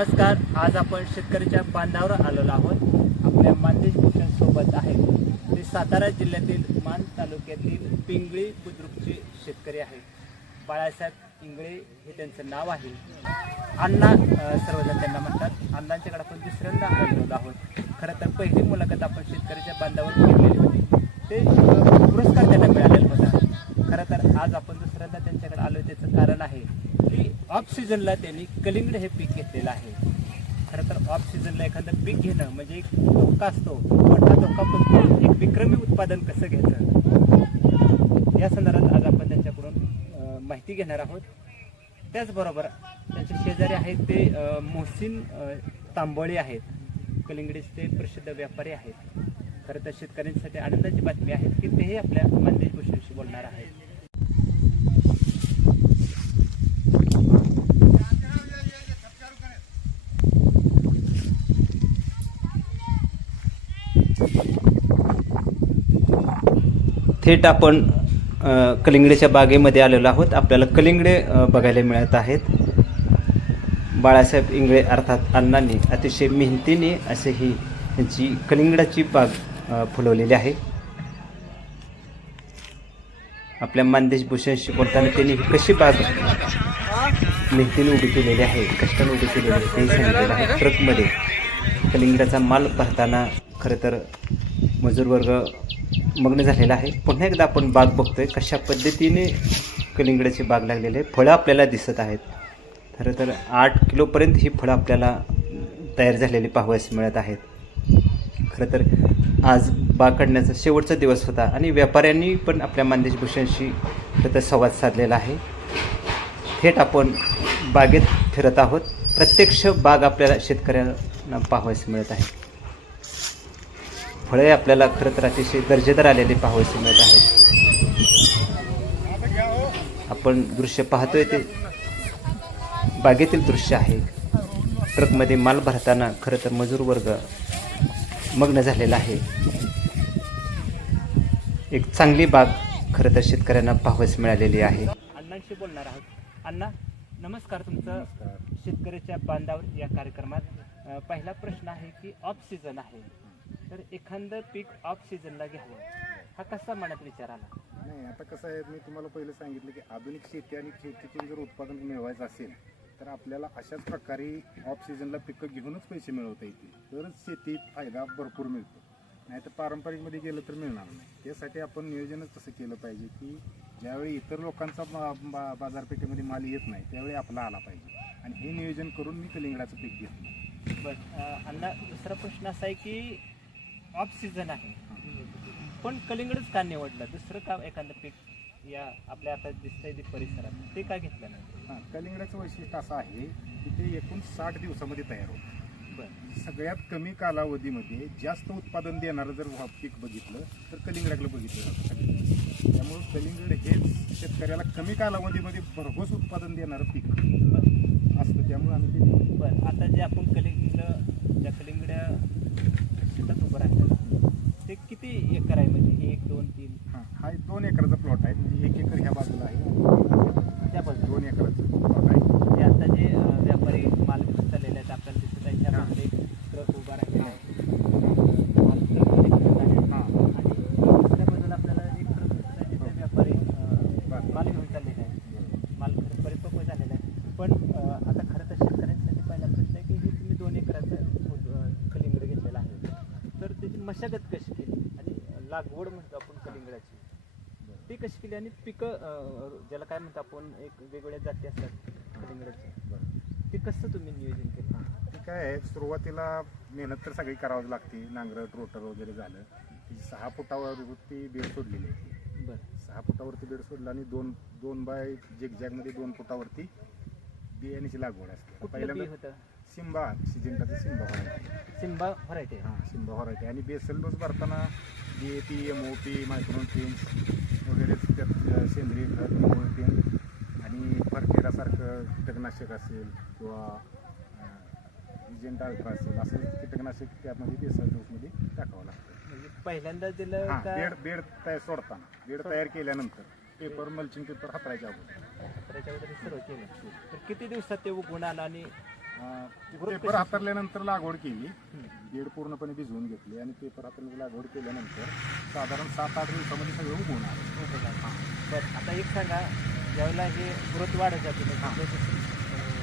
नमस्कार. आज आपण शेतकऱ्याच्या बांधावर आलेलो आहोत. आपल्या मानदेश भूषण सोबत आहेत. ते सातारा जिल्ह्यातील मान तालुक्यातील पिंगळी बुद्रुकचे शेतकरी आहेत. बाळासाहेब इंगळे हे त्यांचं नाव आहे. अण्णा सर्वजण त्यांना म्हणतात. अण्णांच्याकडे आपण दुसऱ्यांदा आलेलो आहोत. खरं तर पहिली मुलाखत आपण शेतकऱ्याच्या बांधावर घेतलेली होती. ते पुरस्कार त्यांना मिळालेला होता. खरं तर आज आपण दुसऱ्यांदा त्यांच्याकडे आलो. त्याचं कारण आहे की ऑफ सीझनला त्यांनी कलिंगड हे पीक घेतलेलं आहे. खरं तर ऑफ सीझनला एखादं पीक घेणं म्हणजे एक धोका असतो. पण हा धोका पण एक विक्रमी उत्पादन कसं घ्यायचं या संदर्भात आज आपण त्यांच्याकडून माहिती घेणार आहोत. त्याचबरोबर त्यांचे शेजारी आहेत ते मोहसिन तांबोळी आहेत. कलिंगडीचे ते प्रसिद्ध व्यापारी आहेत. खरं तर शेतकऱ्यांसाठी आनंदाची बातमी आहे की तेही आपल्या मानदेश भूषणशी बोलणार आहेत. थेट आपण कलिंगडीच्या बागेमध्ये आलेलो आहोत. आपल्याला कलिंगडे बघायला मिळत आहेत. बाळासाहेब इंगळे अर्थात अण्णांनी अतिशय मेहनतीने असे ही त्यांची कलिंगडाची बाग फुलवलेली आहे. आपल्या मानदेश भूषणशी बोलताना त्यांनी ही कशी बाग मेहनतीने उभी केलेली आहे, कष्टाने उभी केलेली आहे तेही सांगितलेलं आहे. ट्रकमध्ये कलिंगडाचा माल भरताना खरं तर मजूर वर्ग मग्न झालेला आहे. पुन्हा एकदा आपण बाग बघतोय कशा पद्धतीने कलिंगडाची बाग लागलेली आहे. फळं आपल्याला दिसत आहेत. खरं तर 8 किलोपर्यंत ही फळं आपल्याला तयार झालेली पाहावयास मिळत आहेत. खरं तर आज बाग काढण्याचा शेवटचा दिवस होता आणि व्यापाऱ्यांनी पण आपल्या मानदेश भूषणशी खरं तर संवाद साधलेला आहे. थेट आपण बागेत फिरत आहोत. प्रत्यक्ष बाग आपल्याला शेतकऱ्यांना पाहावयास मिळत आहे. फळे आपल्याला खरं तर अतिशय दर्जेदार आलेले पाहावयास मिळत आहेत. आपण दृश्य पाहतोय ते बागेतील दृश्य आहे. ट्रकमध्ये माल भरताना खरं तर मजूर वर्ग मग्न झालेला आहे. एक चांगली बाग खरं तर शेतकऱ्यांना पाहावयास मिळालेली आहे. अण्णांशी बोलणार आहोत. अण्णा नमस्कार. तुमचं शेतकऱ्याच्या बांधावर या कार्यक्रमात पहिला प्रश्न आहे की ऑफ सीझन आहे तर एखादं पीक ऑफ सीझनला घ्यावं हा कसा मनात विचार आला? नाही, आता कसं आहे, मी तुम्हाला पहिलं सांगितलं की आधुनिक शेती आणि शेतीतून जर उत्पादन मिळवायचं असेल तर आपल्याला अशाच प्रकारे ऑफ सीझनला पिकं घेऊनच पैसे मिळवता येतील तरच शेतीत फायदा भरपूर मिळतो. नाही तर पारंपरिकमध्ये गेलं तर मिळणार नाही. त्यासाठी आपण नियोजनच तसं केलं पाहिजे की ज्यावेळी इतर लोकांचा बाजारपेठेमध्ये माल येत नाही त्यावेळी आपला आला पाहिजे आणि हे नियोजन करून मी कलिंगडाचं पीक घेतलं. बरं अण्णा, दुसरा प्रश्न असा आहे की ऑफ सीझन आहे पण कलिंगडच का निवडलं? दुसरं का एखादं पीक या आपल्या आता दिसतंय ते परिसरात ते का घेतलं नाही? हां, कलिंगडाचं वैशिष्ट्य असं आहे की ते एकूण 60 दिवसामध्ये तयार होतं. बरं, सगळ्यात कमी कालावधीमध्ये जास्त उत्पादन देणारं जर पीक बघितलं तर कलिंगडाकडे बघितलं जातं. त्यामुळं कलिंगड हेच शेतकऱ्याला कमी कालावधीमध्ये भरघोस उत्पादन देणारं पीक असतं. त्यामुळे आम्ही ते बरं. आता जे आपण ज्या कलिंगड्या शेतात उभं राहिलेलं ते किती एकर आहे? म्हणजे 1, 2, 3? हां, हा 2 एकराचा प्लॉट आहे. म्हणजे 1 एकर ह्या बाजूला आहे, त्या बाजूला 2 एकराचं प्लॉट आहे. ते आता जे व्यापारी माल घेऊन चाललेले आहेत आपल्याला दिसत आहे त्या बाजूला एक ट्रक उभा राहिलेला आहे. माल ट्रकमध्ये घेऊन आहे. हां, आणि दुसऱ्या बाजूला आपल्याला एक ट्रक दिसत आहे जिथे व्यापारी माल घेऊन चाललेला आहे. माल खरं परिपक्व झालेला आहे. पण आता खरं तर शेतकऱ्यांसाठी पहिला प्रश्न आहे की हे तुम्ही 2 एकराचं कलिंगड घेतलेलं आहे तर त्याची मशागत कशी केली आणि लागवड म्हणतो आपण कलिंगडाची ती कशी केली आणि पिकं ज्याला काय म्हणतो आपण एक वेगवेगळ्या जाती असतात कलिंगडाची ते कसं तुम्ही नियोजन केलं? ते काय आहे, सुरुवातीला मेहनत तर सगळी करावं लागते. नांगरट रोटर वगैरे झालं की 6 फुटावरती बेड सोडलेली आहे. बरं, 6 फुटावरती बेड सोडलं आणि 2 बाय झिगझॅगमध्ये 2 फुटावरती बियाण्याची लागवड असते. कुठलं बी पहिल्यांदा होतं? सिम्बा सिजेंटाचं सिम्बा व्हरायटी. Simba variety? हां, सिम्बा व्हरायटी. आणि बेसल डोस भरताना DAP, MOP, मायक्रोन्यूट्रिएंट्स वगैरे त्यात सेंद्रिय खत, निमोळतेन आणि फरफेरासारखं कीटकनाशक असेल किंवा इजेंटा अल्ट्रा असेल असं कीटकनाशक त्यामध्ये बेसल डोसमध्ये टाकावं लागतं. म्हणजे पहिल्यांदा दिलं हां, का? बेड सोडताना बेड तयार केल्यानंतर पेपर मल्चिंग पेपर हातरायच्या अगोदर त्याच्या वगैरे सर्व केलं तर किती दिवसात ते उगवून आलं आणि पेपर हाताळल्यानंतर लागवड केली, बेड पूर्णपणे भिजवून घेतली आणि पेपर हाताळून लागवड केल्यानंतर साधारण 7-8 दिवसामध्ये सगळं उगवून आलं. बरं, आता एक सांगा, ज्यावेळेला हे ग्रोथ वाढत जाते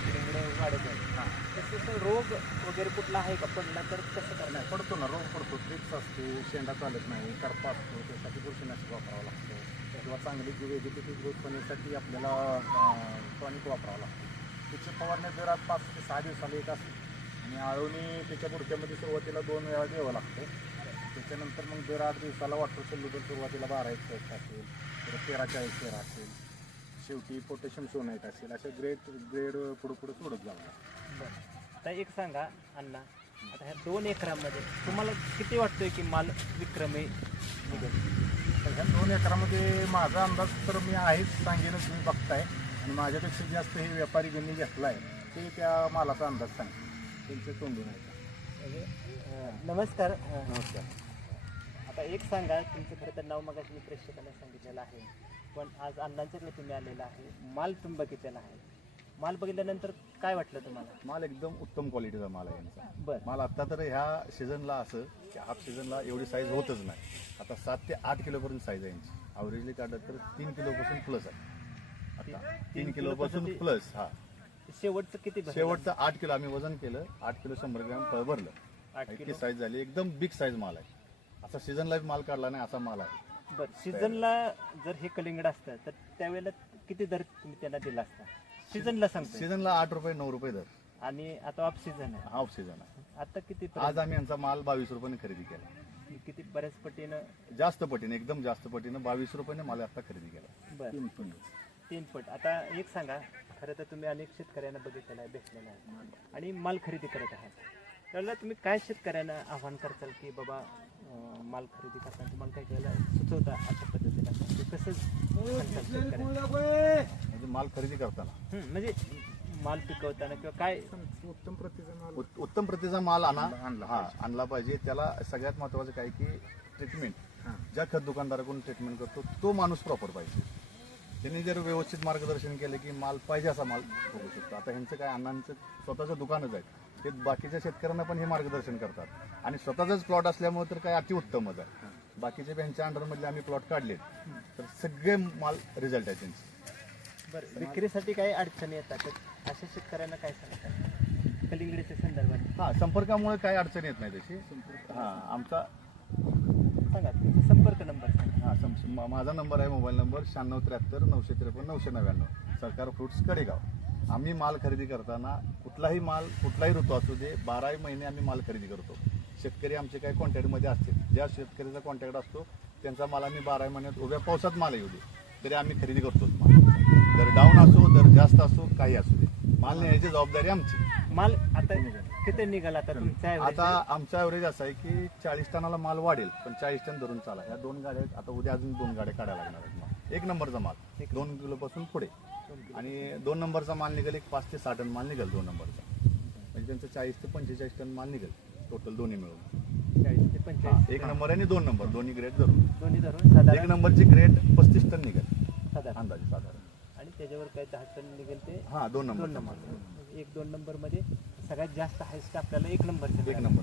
किडीकडे वाढत जाते, तसं रोग वगैरे कुठला आहे का, पडला तर कसं करणार? पडतो ना, रोग पडतो, ट्रिप्स असते, शेंडा चालत नाही, करपा असतो, त्यासाठी बुरशीनाशक वापरावं लागतं किंवा चांगली व्हेजिटेटिव्ह ग्रोथ होण्यासाठी आपल्याला टॉनिक वापरावं लागतं. त्याची फवारणी जर आज 5 ते 6 दिवसाला एक असते आणि आळवणी त्याच्या बुडक्यामध्ये सुरुवातीला 2 वेळा द्यावं लागतं. त्याच्यानंतर मग दर 8 दिवसाला वॉटर सोल्युबल सुरुवातीला 12-1 असेल, तर 13-40 असेल, शेवटी पोटॅशियम सोनाईट असेल, अशा ग्रेड पुढे सोडत जावं लागतं. बरं, आता एक सांगा अण्णा, आता ह्या 2 एकरामध्ये तुम्हाला किती वाटतोय की माल विक्रमी निघेल? तर ह्या 2 एकरामध्ये माझा अंदाज तर मी आहेच सांगेनच, तुम्ही बघताय, आणि माझ्यापेक्षा जास्त हे व्यापारी ज्यांनी घेतला आहे ते त्या मालाचा अंदाज सांगते, त्यांचे तोंडून आहे. नमस्कार. नमस्कार. आता एक सांगा, तुमचं खरं तर नाव मगाशी मी प्रेक्षकांना सांगितलेलं आहे, पण आज अण्णांच्याकडे तुम्ही आलेला आहे, माल तुम्ही बघितलेला आहे, माल बघितल्यानंतर काय वाटलं तुम्हाला? माल एकदम उत्तम क्वालिटीचा माल आहे यांचा. बरं, माल आता तर ह्या सीझनला असं की हाफ सीझनला एवढी साईज होतच नाही. आता 7 ते 8 किलोपर्यंत साईज आहे यांची. अवरेजली काढलं तर 3 किलोपासून प्लस आहे. आता 3 किलोपासून प्लस. हा, शेवटचं किती बसेल? शेवटचं 8 किलो आम्ही वजन केलं, 8 किलो 100 ग्रॅम फळ भरलं. 8 इतकी किलो. साईज झाली, एकदम बिग साईज माल आहे. असा सीझनला माल काढला नाही असा माल आहे. बरं, सीझनला जर हे कलिंगड असतं तर त्यावेळेला किती दर तुम्ही त्यांना दिला असता? सीझनला सांगतो, सीझनला 8 रुपये 9 रुपये दर. आणि आता ऑफ सीझन आहे, हाफ सीझन आहे. आता किती आज आम्ही यांचा माल 22 रुपयाने खरेदी केला. किती बऱ्याच पटीनं? जास्त पटीने, एकदम जास्त पटीनं 22 रुपयाने माल आता खरेदी केला. बरं, 3 पट. आता एक सांगा, खरं तर तुम्ही अनेक शेतकऱ्यांना बघितलेलं आहे, भेटलेलं आहे आणि माल खरेदी करत आहात, त्यावेळेला तुम्ही काय शेतकऱ्यांना आव्हान करताल की बाबा माल खरेदी करताना तुम्हाला काही वेळेला सुचवता अशा पद्धतीला, ते कसं सांगताल शेतकऱ्यांना? म्हणजे माल खरेदी करताना म्हणजे माल पिकवताना किंवा काय? उत्तम प्रतीचा माल उत्तम प्रतीचा माल आणला पाहिजे. आणला पाहिजे. त्याला सगळ्यात महत्वाचं काय की ट्रीटमेंट, ज्या खत दुकानदाराकडून ट्रीटमेंट करतो तो माणूस प्रॉपर पाहिजे. त्यांनी जर व्यवस्थित मार्गदर्शन केलं की माल पाहिजे असा माल बघू शकतो. आता ह्यांचं काय, अण्णांचं स्वतःचं दुकानच आहे, ते बाकीच्या शेतकऱ्यांना पण हे मार्गदर्शन करतात आणि स्वतःचाच प्लॉट असल्यामुळे तर काय अतिउत्तमच आहे. बाकीचे ह्यांच्या अंडरमधले आम्ही प्लॉट काढले तर सगळे माल रिझल्ट आहे त्यांचे. बरं, विक्रीसाठी काही अडचणी येतात तर अशा शेतकऱ्यांना काय सांगतात कलिंगडीच्या संदर्भात? हा, संपर्कामुळे काही अडचण येत नाही तशी. हा, आमचा सांगा तुमचा संपर्क नंबर सांगा. हा, माझा नंबर आहे, मोबाईल नंबर 9673 953 999, सरकार फ्रुट्स कडेगाव. आम्ही माल खरेदी करताना कुठलाही माल कुठलाही ऋतू असू दे 12 महिने आम्ही माल खरेदी करतो. शेतकरी आमचे काही कॉन्टॅक्टमध्ये असतील, ज्या शेतकऱ्याचा कॉन्टॅक्ट असतो त्यांचा माल आम्ही 12 महिन्यात उभ्या पावसात माल येऊ दे तरी आम्ही खरेदी करतोच माल. दर डाऊन असो, दर जास्त असो, काही असू दे, माल नेण्याची जबाबदारी आमची. माल आता किती निघाला आता तुमचा average? आता आमचा ॲव्हरेज असा आहे की 40 टनाला माल वाढेल, पण 40 टन धरून चाला. ह्या 2 गाड्या आहेत, आता उद्या अजून 2 गाड्या काढायला लागणार आहेत माल. 1 नंबरचा माल 2 किलोपासून पुढे, आणि 2 नंबरचा माल निघेल 5 ते 6 टन माल निघेल 2 नंबरचा. म्हणजे त्यांचं 40 ते 45 टन माल निघेल टोटल दोन्ही मिळून. 40 ते 45 1 नंबर आणि 2 नंबर दोन्ही ग्रेड धरून. दोन्ही धरून 1 साधारण नंबरची ग्रेड 35 टन निघेल साधारण, अंदाजे साधारण. आणि त्याच्यावर काय 10 टन निघेल ते हा, 2 2 नंबर. नंबर. 1-2 नंबर मध्ये सगळ्यात जास्त हायस्ट आपल्याला 1 नंबर. 1 नंबर.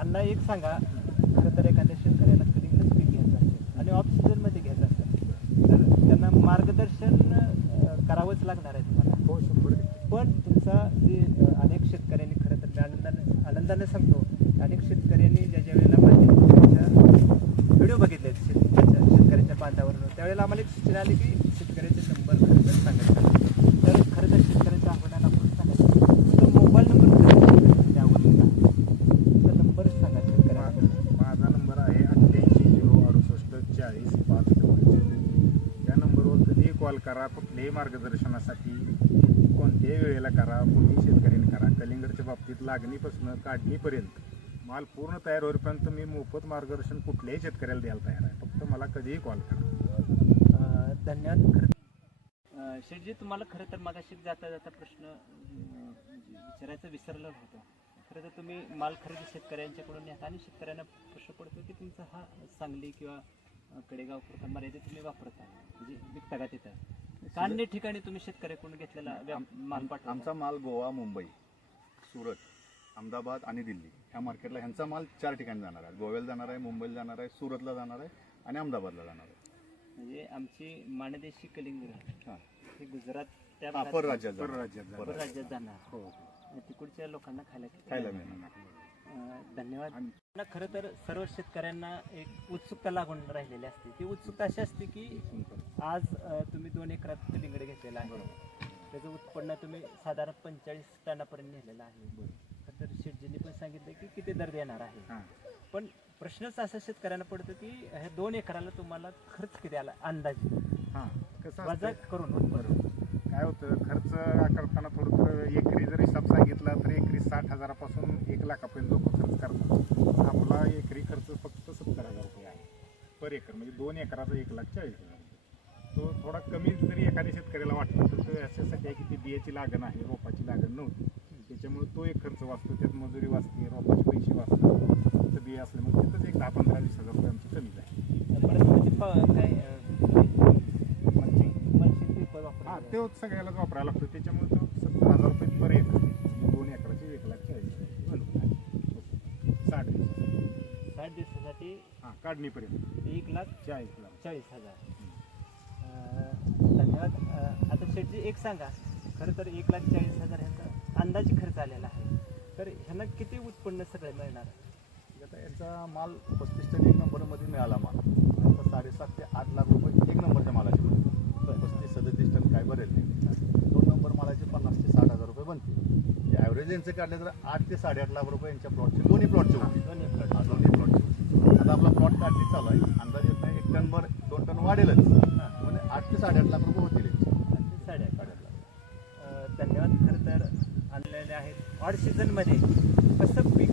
अण्णा एक सांगा, खरं तर एखाद्या शेतकऱ्याला कलिंगडच पीक घ्यायचं असेल आणि ऑफ सीझन मध्ये घ्यायचं असेल तर त्यांना मार्गदर्शन करावंच लागणार आहे तुम्हाला. हो, 100%. पण तुमचा जे अनेक शेतकऱ्यांनी, खरं तर मी आनंदाने सांगतो, अनेक शेतकऱ्यांनी ज्या वेळेला माझे व्हिडिओ बघितले शेतकऱ्यांच्या बांधावरून, त्यावेळेला आम्हाला एक सूचना आली की शेतकऱ्याचे नंबर खरं तर सांगायचे. तर खरं तर शेतकऱ्याच्या आव्हानाला आपण सांगायचं तर मोबाईल नंबर त्या नंबरच सांगा शेतकऱ्यांना. माझा नंबर आहे 88 068 40 5. या नंबरवर कधीही कॉल करा, कुठल्याही मार्गदर्शनासाठी कोणत्याही वेळेला करा, कुठल्याही शेतकऱ्यांनी करा. कलिंगडच्या बाबतीत लागणीपासून काढणीपर्यंत माल पूर्ण तयार होईपर्यंत मी मोफत मार्गदर्शन कुठल्याही शेतकऱ्याला द्यायला तयार आहे. फक्त मला कधीही कॉल करा. धन्यवाद. खरं शेठजी, तुम्हाला खरं तर मगाशी जाता जाता प्रश्न विचारायचं विसरलं होतं. खरं तर तुम्ही माल खरेदी शेतकऱ्यांच्याकडून येता आणि शेतकऱ्यांना प्रश्न पडतो की तुमचा हा सांगली किंवा कडेगाव पुरता मर्यादित तुम्ही वापरता, म्हणजे विकता का तिथं. अन्य ठिकाणी तुम्ही शेतकऱ्याकडून घेतलेला माल पाठवता? आमचा माल गोवा, मुंबई, सुरत, अहमदाबाद आणि दिल्ली ह्या मार्केटला ह्यांचा माल 4 ठिकाणी जाणार आहे. गोव्याला जाणार आहे, मुंबईला जाणार आहे, सुरतला जाणार आहे आणि अहमदाबादला जाणार आहे. म्हणजे आमची माणदेशी कलिंगड हां. हे गुजरात त्या हा, भागात- परराज्यात जाणार. परराज्यात जाणार. परराज्यात जाणार. हो आणि तिकडच्या लोकांना खायला मिळणार. धन्यवाद. आणि- मला खरं तर सर्व शेतकऱ्यांना एक उत्सुकता लागून राहिलेली असते. ती उत्सुकता अशी असते की आज तुम्ही 2 एकरात कलिंगड घेतलेला आहे. त्याचं उत्पन्न तुम्ही साधारण 45 टनापर्यंत नेलेलं आहे. तर शेटजींनी पण सांगितलं की किती दर देणार आहे. हां. पण प्रश्नच असा शेतकऱ्यांना पडतो की ह्या 2 एकराला तुम्हाला खर्च किती आला अंदाजे हां कसं वजा असतं? करून उत्पन्न? काय होतं खर्च करताना थोडं थोडं एकरी जर हिसाब सांगितला तर एकरी 60,000पासून 1 लाखापर्यंत लोक खर्च करतात. आपला एकरी खर्च फक्त 70,000 रुपये आहे पर एकर, म्हणजे 2 एकराचा 1,40,000. तो थोडा कमी जरी एखाद्या शेतकऱ्याला वाटतो तर तो याच्यासाठी आहे की ती बियाची लागण आहे, रोपाची लागण नव्हती. त्याच्यामुळे तो एक खर्च वाचतो, त्यात मजुरी वाचते, रोपाचे पैसे वाचतात. तर बिया असल्यामुळे तिथंच एक 10-15-20,000 रुपये आमची कमी आहे. परत म्हणजे काय म्हणजे मल्चिंग पेपर हां वापरतात. तो सगळ्यालाच वापरायला लागतो. त्याच्यामुळे तो 70,000 रुपये पर एकर, 2 एकराचे 1,40,000 बनवून 60 दिवसासाठी. 60 दिवसासाठी हां काढणीपर्यंत 1,40,000. धन्यवाद. आता शेटजी एक सांगा, खरं तर 1,40,000 ह्यांचा अंदाजे खर्च आलेला आहे. तर ह्यांना किती उत्पन्न सगळे मिळणार? आता यांचा माल 35 टन 1 नंबरमध्ये मिळाला माल. आता 7.5 ते 8 लाख रुपये 1 नंबरच्या मालाचे बनते. 35-37 टन काय बरेल नाही. 2 नंबर मालाचे 50,000 ते 60,000 रुपये बनते. ॲव्हरेज यांचं काढले तर 8 ते 8.5 लाख रुपये यांच्या प्लॉटचे, दोन्ही प्लॉटचे होते. दोन्ही plot. दोन्ही प्लॉटचे. आता आपला प्लॉट काढणी चालू आहे. अंदाज येत नाही 1 टनभर 2 टन वाढेलच, म्हणजे 8 ते 8.5 लाख रुपये होतील यांचे. धन्यवाद. खरं तर आणलेले आहेत. ऑड सीझनमध्ये कसं पीक